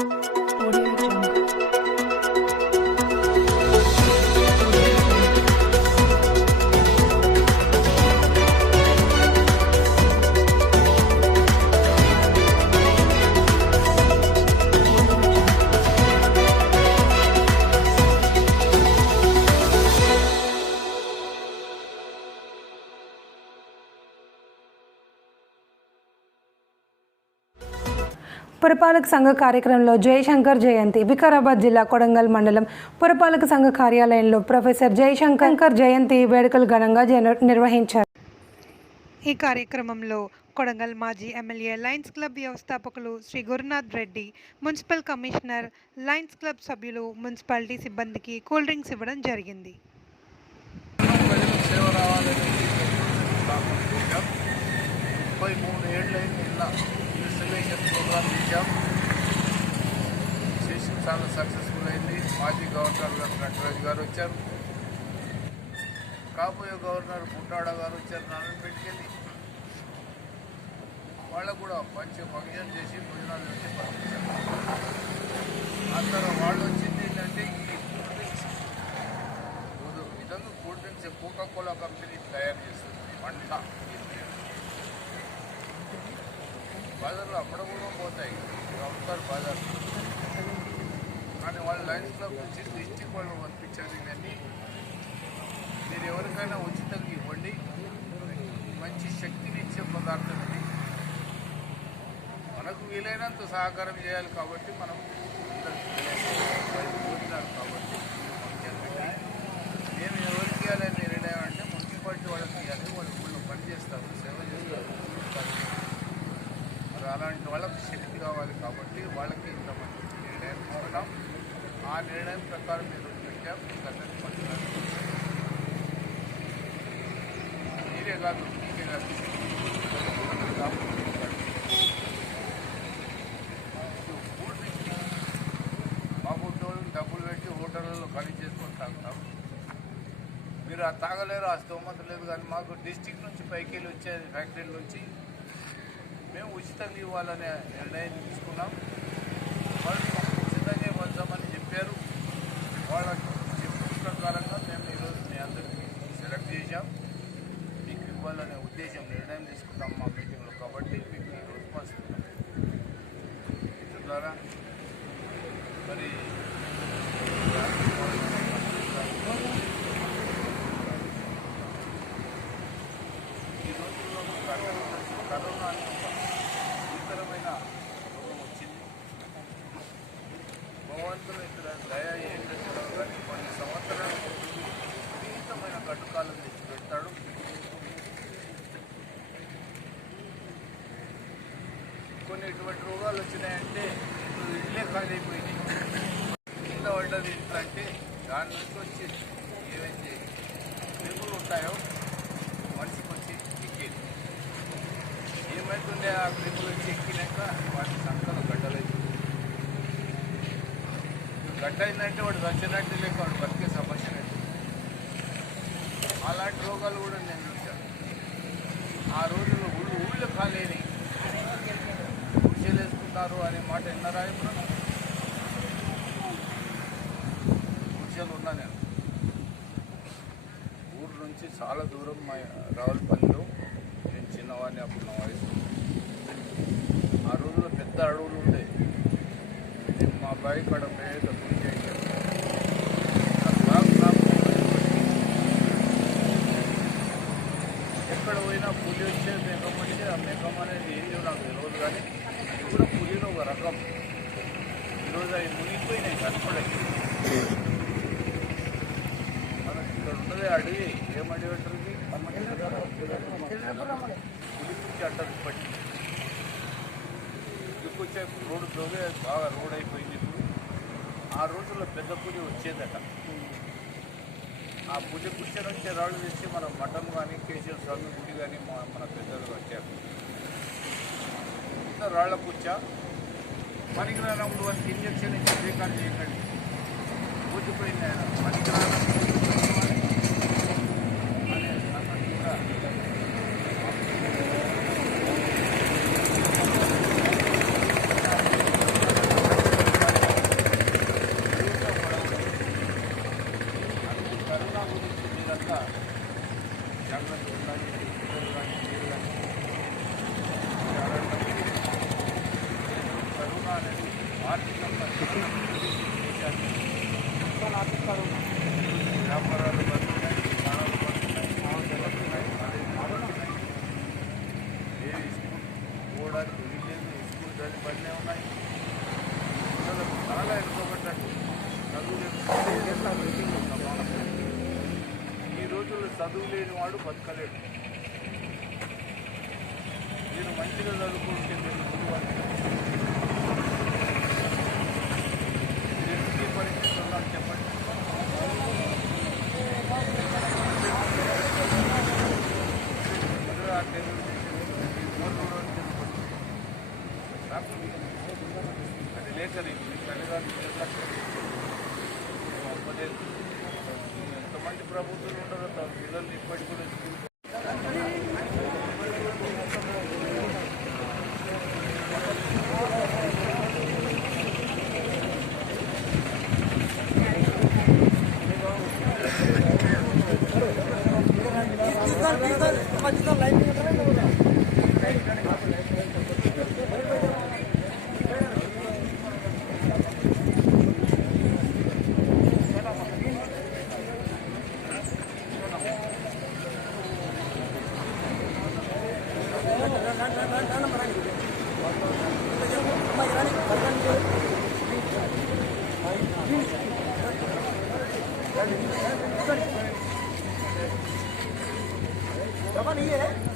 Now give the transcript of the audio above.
Audio Jungle. పురపాలక సంఘ కార్యక్రమంలో జయశంకర్ జయంతి వికారాబాద్ జిల్లా కొడంగల్ మండలం పురపాలక సంఘ కార్యాలయంలో ప్రొఫెసర్ జయశంకర్ జయంతి వేడుకలు ఘనంగా నిర్వహించారు. ఈ కార్యక్రమంలో కొడంగల్ మాజీ ఎమ్మెల్యే లయన్స్ క్లబ్ వ్యవస్థాపకులు Shri Gurunath Reddy, municipal commissioner, lions club సభ్యులు, మున్సిపాలిటీ సిబ్బందికి కూల్ డ్రింక్స్ ఇవ్వడం జరిగింది. ప్రోగ్రామ్ చేసి చాలా సక్సెస్ఫుల్ అయింది. మాజీ గవర్నర్ గారు నటరాజు గారు వచ్చారు, కాబోయే గవర్నర్ పుట్టాడ గారు వచ్చారు. నారాయణపేటకెళ్ళి వాళ్ళకు కూడా మంచి ఫంక్షన్ చేసి భోజనాలు పెట్టి పంపించారు. ఆ తర్వాత వాళ్ళు వచ్చింది ఏంటంటే ఈ కూల్ డ్రింక్స్ విధంగా కూల్ డ్రింక్స్ కోకా-కోలా కంపెనీ తయారు చేస్తుంది. పంట బాజార్లో అమ్మడం కూడా పోతాయి, అమ్ముతారు బాజార్. కానీ వాళ్ళు లయన్స్ క్లబ్ నుంచి డిస్ట్రిక్ట్ వాళ్ళు పంపించారు. ఇవన్నీ మీరు ఎవరికైనా ఉచితంగా ఇవ్వండి, మంచి శక్తిని ఇచ్చే పదార్థం ఇది. మనకు వీలైనంత సహకారం చేయాలి కాబట్టి మనం కోరినారు కాబట్టి మేము ఎవరికి ఇవ్వాలని నిర్ణయం అంటే మున్సిపాలిటీ వాళ్ళకి ఇవ్వాలి. వాళ్ళు ఊళ్ళో పని చేస్తారు, సేవ చేస్తారు. అలాంటి వాళ్ళకి శక్తి కావాలి కాబట్టి వాళ్ళకి ఇంతమంది నిర్ణయం తీసుకున్నాం. ఆ నిర్ణయం ప్రకారం మీరు పెట్టాం. మీరే కాదు, మీకే కాదు, కూల్ డ్రింక్స్ మా ఫుడ్డోళ్ళు డబ్బులు పెట్టి హోటళ్ళలో ఖరీదు చేసుకొని తాగుతాం. మీరు ఆ తాగలేరు, ఆ స్తోమత లేదు. కానీ మాకు డిస్టిక్ నుంచి పైకి వెళ్ళి వచ్చే ఫ్యాక్టరీల నుంచి మేము ఉచితంగా ఇవ్వాలనే నిర్ణయం తీసుకున్నాం. వాళ్ళు ఉచితంగా ఇవ్వద్దామని చెప్పారు. వాళ్ళ చెప్పిన ప్రకారంగా మేము ఈరోజు మీ అందరికీ సెలెక్ట్ చేశాం. మీకు ఇవ్వాలనే ఉద్దేశం నిర్ణయం తీసుకున్నాం మా మీటింగ్లో. కాబట్టి మీకు ఈరోజు పంచుతున్నాం. ద్వారా మరి ఈ రోజుల్లో కరోనా భీకరమైన రోగం వచ్చింది. భగవంతుడు ఇక్కడ దయ ఏంటంటే కానీ కొన్ని సంవత్సరాలు విపరీతమైన గడ్డుకాలం తెచ్చి పెడతాడు. కొన్ని ఇటువంటి రోగాలు వచ్చినాయంటే ఇప్పుడు ఇళ్ళే ఖాళీ అయిపోయినాయి. కింద పడ్డది ఇంట్లో అంటే దాని నుంచి వచ్చి ఏవైతే క్రిములు ఉంటాయో మనిషికి వచ్చి ఎక్కేది. ఏమవుతుండే ఆ క్రిములు వచ్చి ఎక్కినాక వాటి సంకలు గడ్డలైతుంది. గడ్డ అయిందంటే వాడు వచ్చినట్టు లేక వాడు బతికే సమస్య లేదు. అలాంటి రోగాలు కూడా నేను చూశాను. ఆ రోజుల్లో ఊళ్ళో ఖాళీ గుడిసెలేసుకున్నారు అనే మాట విన్నారా? ఇప్పుడు గుడిసెలు ఉన్నా నేను ఊరు నుంచి చాలా దూరం మా రావులపల్లిలో నేను చిన్నవాడిని. అప్పుడు నా వయసు ఆ రోజుల్లో పెద్ద అడవులు ఉండే. నేను మా బావి కాడ పేద పూజ ఎక్కడ పోయినా పులి వచ్చే మేఘం వచ్చే. ఆ మేఘం అనేది ఏంటో నాకు తెలియదు, కానీ ఇది కూడా పులిలో ఒక రకం. ఈరోజు అవి మునిగిపోయినాయి, కనపడాయి. మనకి ఇక్కడ ఉన్నది అడవి. ఏం అడవి అంటారు? పులి నుంచి అంటారు. ఇప్పటికీ వచ్చే రోడ్డు దోగే బాగా రోడ్ అయిపోయింది. ఇప్పుడు ఆ రోజుల్లో పెద్ద పులి వచ్చేదట. ఆ పులి కుర్చీ వచ్చే రాళ్ళు తెచ్చి మన మఠం కానీ కేసీఆర్ స్వామి గుడి కానీ మన పెద్దలు వచ్చారు. ఇంత రాళ్ల కుర్చ పనికిరానప్పుడు వారికి ఇంజక్షన్ ఇచ్చి రికార్డు చేయకండి. పూజిపోయింది ఆయన. పనికిరానప్పుడు అనే సంగతి కూడా వ్యాపారాలు పడుతున్నాయి, స్థానాలు పడుతున్నాయి, జరుగుతున్నాయి, ఏ స్కూల్ పోవడానికి వీలేదు, స్కూల్ చదివి పడినే ఉన్నాయి. పిల్లలకు చాలా ఎన్నుకోబెట్టండి. చదువు ఈ రోజుల్లో చదువు లేని వాడు బతకలేడు. మీరు మంచిగా చదువుకుంటే మీరు ముందు ఏ పరిస్థితి ఉందని చెప్పండి. అది లేఖని తల్లిదండ్రులు ఎంతమంది ప్రభుత్వాలు ఉండరో పిల్లల్ని ఇప్పటికి కూడా नहीं है।